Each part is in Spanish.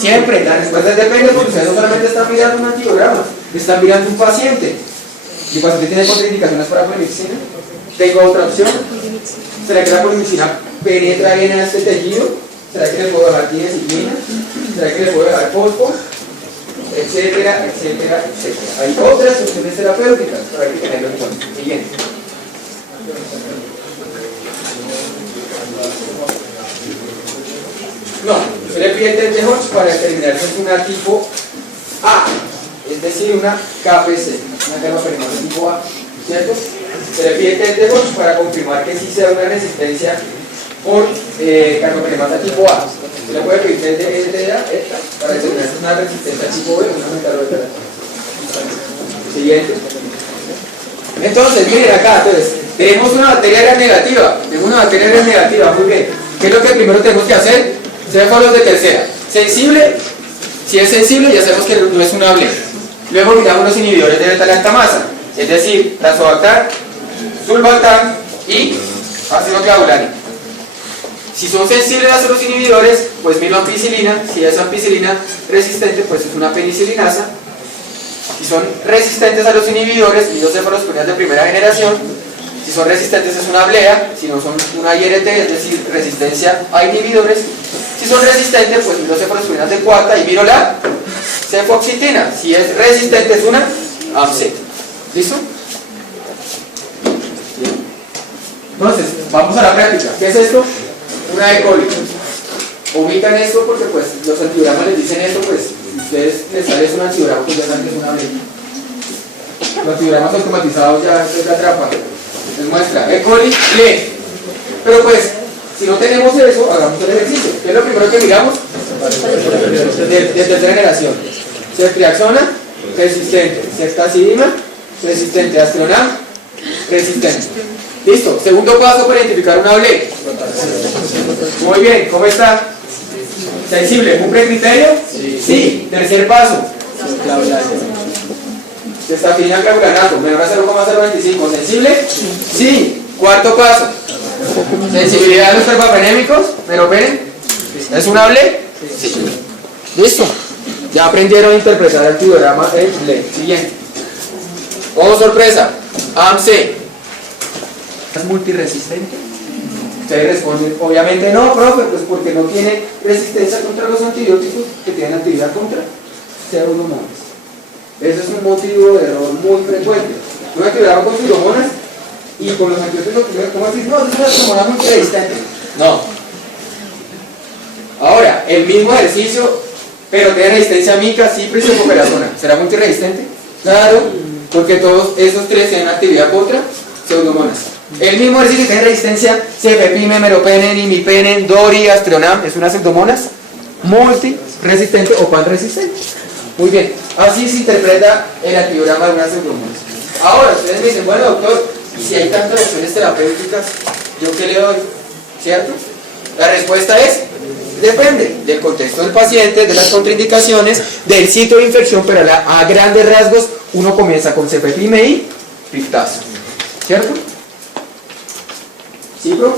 Siempre, la respuesta es depende porque ustedes no solamente están mirando un antibiograma, están mirando un paciente. ¿Y el paciente tiene contraindicaciones para polimixina? ¿Tengo otra opción? ¿Será que la polimixina penetra bien en este tejido? ¿Será que le puedo dejar tinecidina? ¿Será que le puedo dejar fosfo? Etcétera, etcétera, etcétera. Hay otras opciones terapéuticas, pero hay que tenerlo en cuenta. Siguiente. No, se le pide test de Hodge para determinar si es una tipo A, es decir, una KPC, una carbapenemasa tipo A, ¿cierto? Se le pide test de Hodge para confirmar que sí sea una resistencia por carbapenemasa tipo A. Se le puede pedir test de SDA para determinar si es una resistencia tipo B o una metaloidal. Siguiente. Entonces, miren acá, tenemos una bacteria gram negativa. Tenemos una bacteria gram negativa, muy bien. ¿Qué es lo que primero tenemos que hacer? Semáforos de tercera. Sensible, si es sensible ya sabemos que no es una blea. Luego miramos los inhibidores de beta-lactamasa, es decir, tazobactam, sulbactam y ácido clavulano. Si son sensibles a los inhibidores, pues miro ampicilina. Si es ampicilina resistente, pues es una penicilinasa. Si son resistentes a los inhibidores, miro cefalosporinas de primera generación. Si son resistentes es una blea, si no son una IRT, es decir, resistencia a inhibidores. Si son resistentes, pues miro cefalosporinas de cuarta y miro la cefoxitina. Si es resistente es una AMC. ¿Listo? Entonces, vamos a la práctica. ¿Qué es esto? Una E. coli. Ubican esto porque pues los antibiogramas les dicen esto, pues ustedes les sale un antibiograma, pues ya saben que es una blea. Los antibiogramas automatizados ya se atrapan. Les muestra E. coli, lee. Pero pues, si no tenemos eso, hagamos el ejercicio. ¿Qué es lo primero que miramos? De tercera generación. Ceftriaxona, resistente. Ceftazidima, resistente. Astronam, resistente. Listo. Segundo paso para identificar una blea. Muy bien, ¿cómo está? ¿Sensible? ¿Cumple criterio? Sí. Tercer paso. Ceftriaxona clavulanato, menor a 0,025. ¿Sensible? Sí. Cuarto paso. ¿Sensibilidad a los carbapenémicos? ¿Meropenen? ¿Es una blea? Sí. ¿Listo? Ya aprendieron a interpretar el antibiograma en blea. Siguiente. Oh, sorpresa. AMC. ¿Es multiresistente? Ustedes responden, obviamente no, profe, pues porque no tiene resistencia contra los antibióticos que tienen actividad contra pseudomonas. Ese es un motivo de error muy frecuente. Un antibiograma con pseudomonas y con los antibióticos, ¿cómo decir? No, es una pseudomona multiresistente. No. Ahora, el mismo ejercicio, pero tiene resistencia a mica, cipro y cefoperazona. ¿Será multiresistente? Claro, porque todos esos tres tienen actividad contra pseudomonas. El mismo ejercicio tiene resistencia cefepime, meropenen, imipenen, dori, astronam. ¿Es una pseudomonas multiresistente o pan-resistente? Muy bien, así se interpreta el antibiograma de una pseudomonas. Ahora, ustedes me dicen, bueno doctor, y si hay tantas opciones terapéuticas, ¿yo qué le doy? ¿Cierto? La respuesta es, depende del contexto del paciente, de las contraindicaciones, del sitio de infección, pero a grandes rasgos, uno comienza con cefepime y piftazo. ¿Cierto? ¿Sí, bro?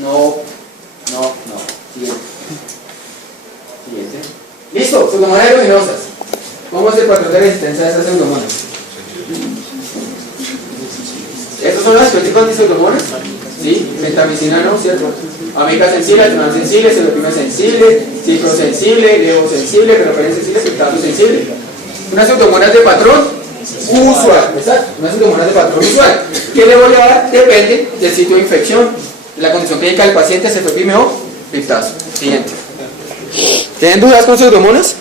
No. Siguiente. Listo, pseudomonas aeruginosas. ¿Cómo es el patrón de resistencia de esas pseudomonas? ¿Estos son los antibióticos antipseudomonas? Sí, ventamicina no, ¿cierto? Amica sensible, astronam sensible, cefepime sensible, cipro sensible, levo sensible, meropenen sensible, piftazo sensible. Unas pseudomonas de patrón usual, exacto, unas pseudomonas de patrón usual. ¿Qué le voy a dar? Depende del sitio de infección, de la condición clínica del paciente, cefepime o piftazo. Siguiente. ¿Tienen dudas con pseudomonas?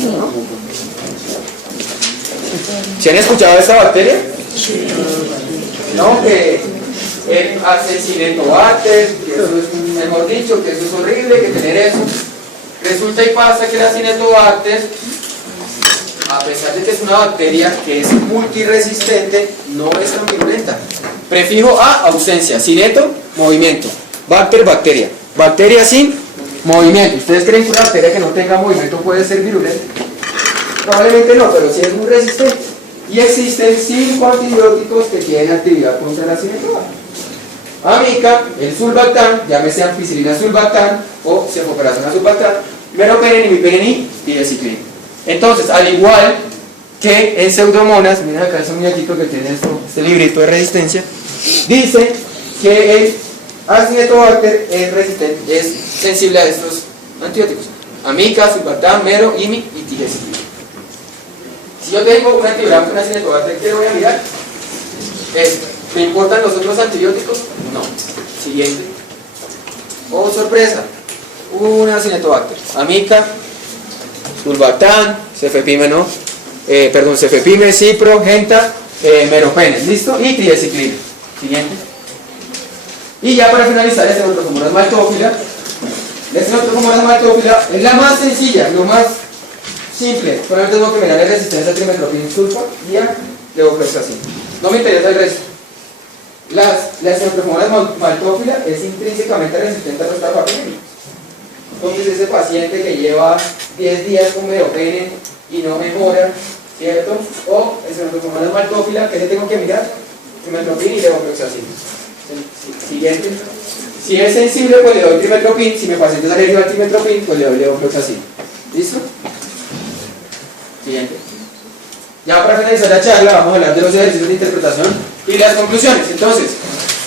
¿No? ¿Se han escuchado de esta bacteria? No, que el Acinetobacter, que eso es, mejor dicho, que eso es horrible, que tener eso. Resulta y pasa que el Acinetobacter, a pesar de que es una bacteria que es multiresistente, no es tan virulenta. Prefijo A, ausencia. Cineto, movimiento. Bacter, bacteria. Bacteria sin movimiento. ¿Ustedes creen que una bacteria que no tenga movimiento puede ser virulenta? Probablemente no, pero sí es muy resistente. Y existen 5 antibióticos que tienen actividad contra la Acinetobacter. Amica, el sulbactam, llámese ampicilina sulbactam o cefoperazona sulbactam, meropenem, imipenem y trideciclina. Entonces, al igual que en Pseudomonas, miren acá ese muñequito que tiene este librito de resistencia, dice que el Acinetobacter es sensible a estos antibióticos: amica, sulbactam, mero, imi y trideciclina. Si yo tengo un antibiótico, un Acinetobacter, ¿qué voy a mirar? ¿Me importan los otros antibióticos? No. Siguiente. Oh, sorpresa. Un Acinetobacter, amica, sulbactam, cefepime, ¿no? Cefepime, cipro, genta, meropenem, ¿listo? Y trideciclina. Siguiente. Y ya para finalizar, esta Neutrophimonas maltophilia. Esta Neutrophimonas maltophilia es la más sencilla, lo más simple. Solamente tengo que mirar la resistencia a trimetropin sulfa y a levofloxacin. No me interesa el resto. Las Neutrophimonas maltophilia es intrínsecamente resistente a los carbapenémicos. Entonces ese paciente que lleva 10 días con meropenem y no mejora, ¿cierto? O el Neutrophimonas maltophilia, ¿qué le tengo que mirar? Trimetropin y levofloxacin. Siguiente. Si es sensible, pues le doy trimetropin. Si mi paciente es alérgico al trimetropin, pues le doy levofloxacin. ¿Listo? Siguiente. Ya para finalizar la charla, vamos a hablar de los ejercicios de interpretación y las conclusiones. Entonces,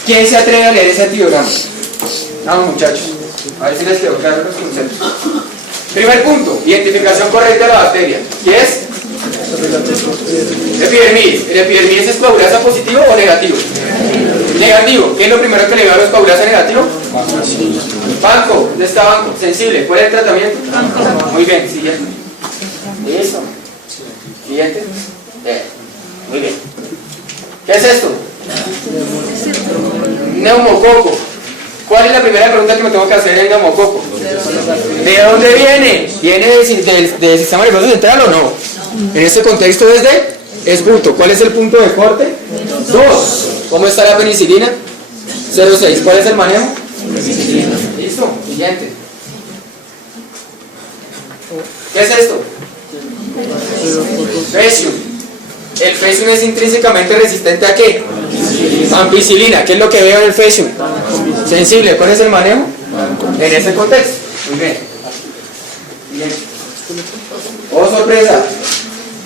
¿quién se atreve a leer ese antibiograma? Vamos, muchachos. A ver si les quedó claro los conceptos. Primer punto: identificación correcta de la bacteria. ¿Qué es? Epidermis. ¿El epidermis es coagulasa positivo o negativo? Negativo. ¿Qué es lo primero que le veo a los coagulasa negativo? Banco. ¿Dónde está banco? Sensible. ¿Cuál es el tratamiento? Muy bien. Siguiente. Listo. Siguiente. Muy bien. ¿Qué es esto? Neumococo. ¿Cuál es la primera pregunta que me tengo que hacer en neumococo? ¿De dónde viene? ¿Viene del sistema nervioso central o no? En este contexto es punto. ¿Cuál es el punto de corte? 2. ¿Cómo está la penicilina? 0,6. ¿Cuál es el manejo? Listo. Siguiente. ¿Qué es esto? Fecium. ¿El fecium es intrínsecamente resistente a qué? Ampicilina. ¿Qué es lo que veo en el fecium? Sensible. ¿Cuál es el manejo? En ese contexto. Muy bien. Bien. Oh, sorpresa.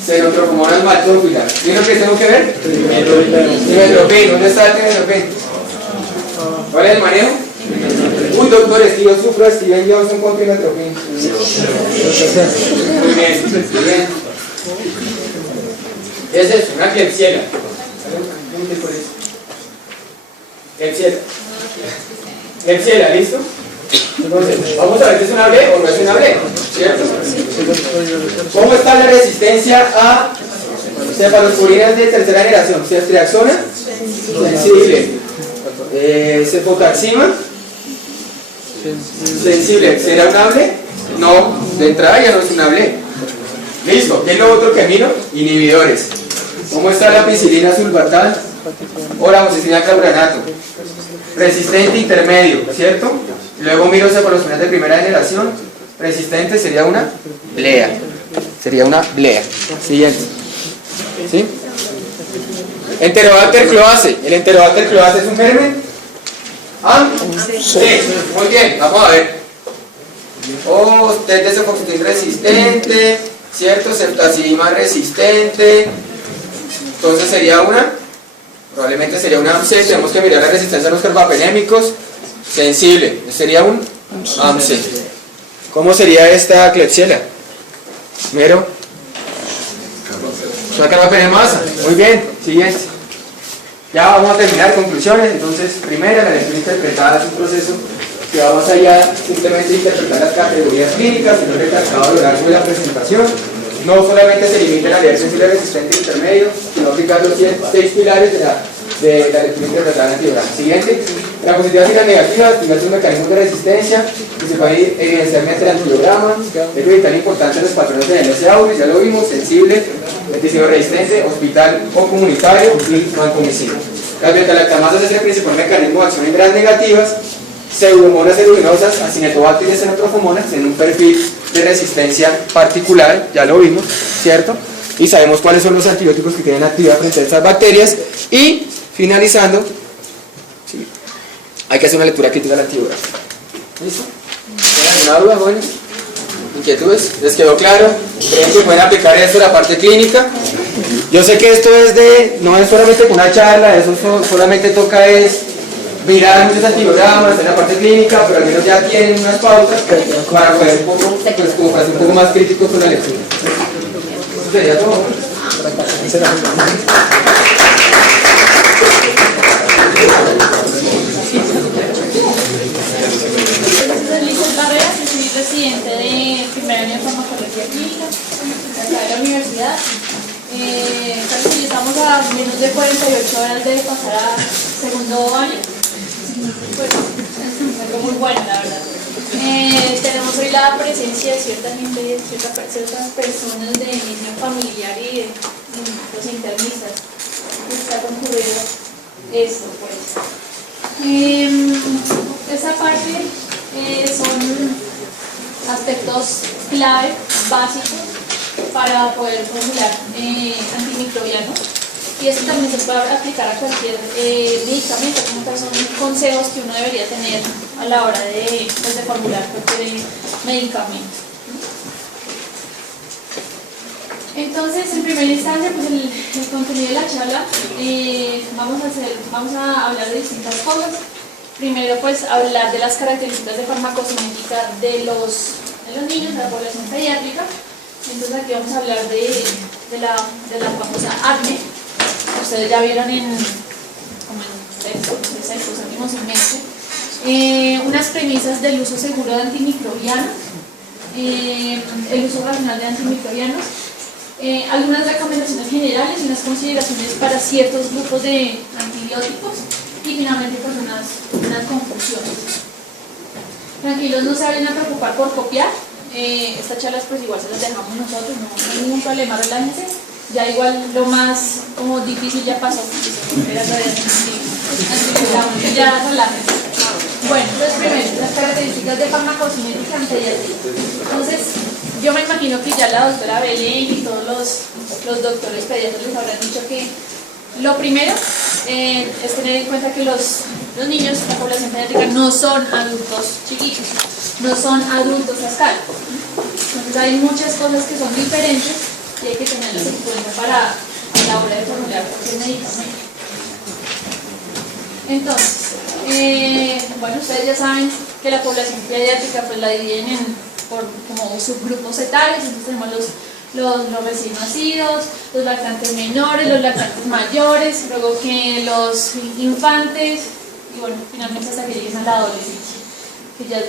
Neutrophimonas maltophilia. ¿Y lo que tengo que ver? Trimetropin. ¿Dónde está el trimetropin? ¿Cuál es el manejo? Uy, doctor, es que yo sufro de Steven Johnson con trimetropin. Muy bien, muy bien. ¿Qué es eso? Una Klebsiella. Klebsiella, ¿listo? Entonces, vamos a ver si es una B o no es una B, ¿cierto? ¿Cómo está la resistencia a cefalosporinas de tercera generación? Ceftriaxona, sensible. Cefotaxima, sensible. ¿Será una B? No, de entrada ya no es una B. Listo. ¿Qué es lo otro que miro? Inhibidores. ¿Cómo está la ampicilina sulbatal o la amoxicilina clavuronato? Resistente intermedio, ¿cierto? Luego miro cefalosporinas de primera generación. Resistente sería una blea. Sería una blea. Siguiente. ¿Sí? Enterobacter cloace. ¿El Enterobacter cloace es un germen? Sí. Muy bien, vamos a ver. Oh, test de cefoxitin resistente, ¿cierto? Ceftazidima resistente. Entonces sería una, probablemente sería una AMC. Tenemos que mirar la resistencia a los carbapenémicos. Sensible, sería un AMC. ¿Cómo sería esta Klebsiella? Mero. Una carbapenemasa. Muy bien, siguiente. Ya vamos a terminar conclusiones. Entonces, primera, la lectura interpretada es un proceso que va más allá simplemente de interpretar las categorías clínicas, sino recalcado a lo largo de la presentación. No solamente se limita a la leer sensible, resistente intermedio, sino aplicar los 6 pilares de la lectura interpretada en antibiograma. Siguiente, las positivas y las negativas, estimarse un mecanismo de resistencia, que se puede evidenciar mediante el antibiograma, es vital importante los patrones de LS auris, ya lo vimos, sensible, tecido resistente, hospital o comunitario y vancomicina. Las beta-lactamases es el principal mecanismo de acción en gram negativas. Pseudomonas celulinosas, Acinetobacter y Neutrophimonas en un perfil de resistencia particular, ya lo vimos, ¿cierto? Y sabemos cuáles son los antibióticos que tienen actividad frente a estas bacterias. Y finalizando, ¿sí?, hay que hacer una lectura crítica del antibiótico. ¿Listo? ¿Alguna duda, jóvenes? ¿Inquietudes? ¿Les quedó claro? ¿Creen que pueden aplicar esto a la parte clínica? Yo sé que esto no es solamente una charla, eso solamente toca mirar muchos antibiogramas en la parte clínica, pero al menos ya tienen unas pautas para poder un poco, pues, como para ser un poco más críticos con la lectura. Eso sería todo. Soy residente de primer año de farmacología clínica acá de la universidad. Estamos a menos de 48 horas de pasar a segundo año. Pues es algo muy bueno, la verdad. Tenemos hoy la presencia de cierta gente, ciertas personas de medicina familiar y de los internistas. Está concurrido esto, pues. Esta parte son aspectos clave, básicos, para poder formular antimicrobianos. Y eso también se puede aplicar a cualquier medicamento, como tal son consejos que uno debería tener a la hora de formular cualquier medicamento. Entonces, en primera instancia, pues el contenido de la charla, vamos a hablar de distintas cosas. Primero, pues, hablar de las características de farmacocinética de los niños, de la población pediátrica. Entonces, aquí vamos a hablar de la famosa acné. Ustedes ya vieron en sexto, séptimo semestre. Unas premisas del uso seguro de antimicrobianos, el uso racional de antimicrobianos, algunas recomendaciones generales y unas consideraciones para ciertos grupos de antibióticos y finalmente pues unas conclusiones. Tranquilos, no se vayan a preocupar por copiar. Estas charlas pues igual se las dejamos nosotros, no hay ningún problema, relájense. Ya igual lo más como difícil ya pasó, ya relájense. Bueno, entonces primero, las características de farmacocinética en pediatría. Entonces, yo me imagino que ya la doctora Belén y todos los doctores pediatras les habrán dicho que lo primero es tener en cuenta que los niños, la población pediátrica, no son adultos chiquitos, no son adultos a escala. Entonces hay muchas cosas que son diferentes y hay que tenerlas en cuenta para a la hora de formular cualquier medicamento. Entonces, bueno, ustedes ya saben que la población pediátrica pues la dividen por como subgrupos etarios. Entonces tenemos los recién nacidos, los lactantes menores, los lactantes mayores, luego que los infantes y bueno, finalmente hasta que lleguen a la adolescencia, que ya es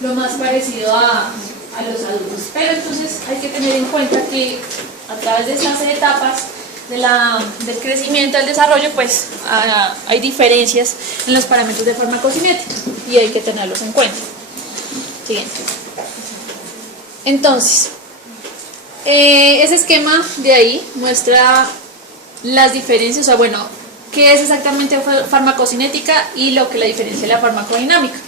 lo más parecido a los adultos. Pero entonces hay que tener en cuenta que a través de estas etapas del crecimiento, del desarrollo, pues hay diferencias en los parámetros de farmacocinética y hay que tenerlos en cuenta. Siguiente. Entonces, ese esquema de ahí muestra las diferencias, o sea, bueno, qué es exactamente farmacocinética y lo que la diferencia de la farmacodinámica.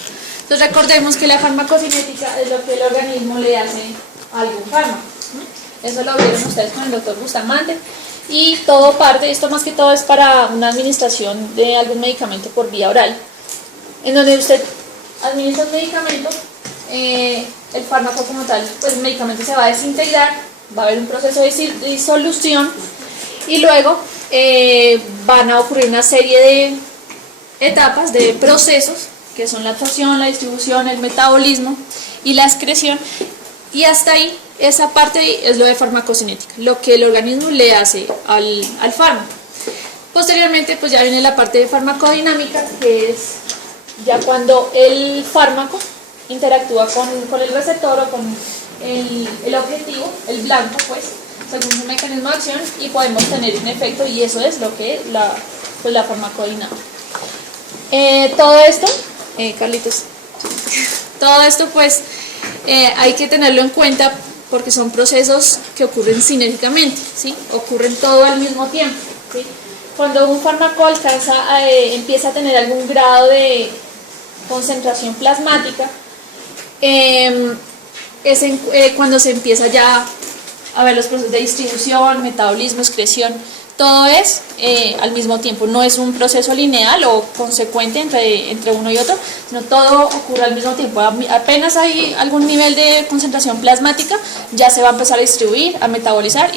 Entonces recordemos que la farmacocinética es lo que el organismo le hace a algún fármaco. Eso lo vieron ustedes con el doctor Bustamante. Y todo parte, esto más que todo es para una administración de algún medicamento por vía oral. En donde usted administra un medicamento, el fármaco como tal, pues el medicamento se va a desintegrar, va a haber un proceso de disolución y luego van a ocurrir una serie de etapas, de procesos, que son la absorción, la distribución, el metabolismo y la excreción, y hasta ahí, esa parte es lo de farmacocinética, lo que el organismo le hace al fármaco. Posteriormente, pues ya viene la parte de farmacodinámica, que es ya cuando el fármaco interactúa con el receptor o con el objetivo, el blanco, pues, según su mecanismo de acción, y podemos tener un efecto, y eso es lo que es la farmacodinámica. Todo esto, Carlitos, todo esto pues hay que tenerlo en cuenta porque son procesos que ocurren sinérgicamente, ¿sí? Ocurren todo al mismo tiempo, ¿sí? Cuando un fármaco empieza a tener algún grado de concentración plasmática, cuando se empieza ya a ver los procesos de distribución, metabolismo, excreción, todo es al mismo tiempo, no es un proceso lineal o consecuente entre uno y otro, sino todo ocurre al mismo tiempo. Apenas hay algún nivel de concentración plasmática, ya se va a empezar a distribuir, a metabolizar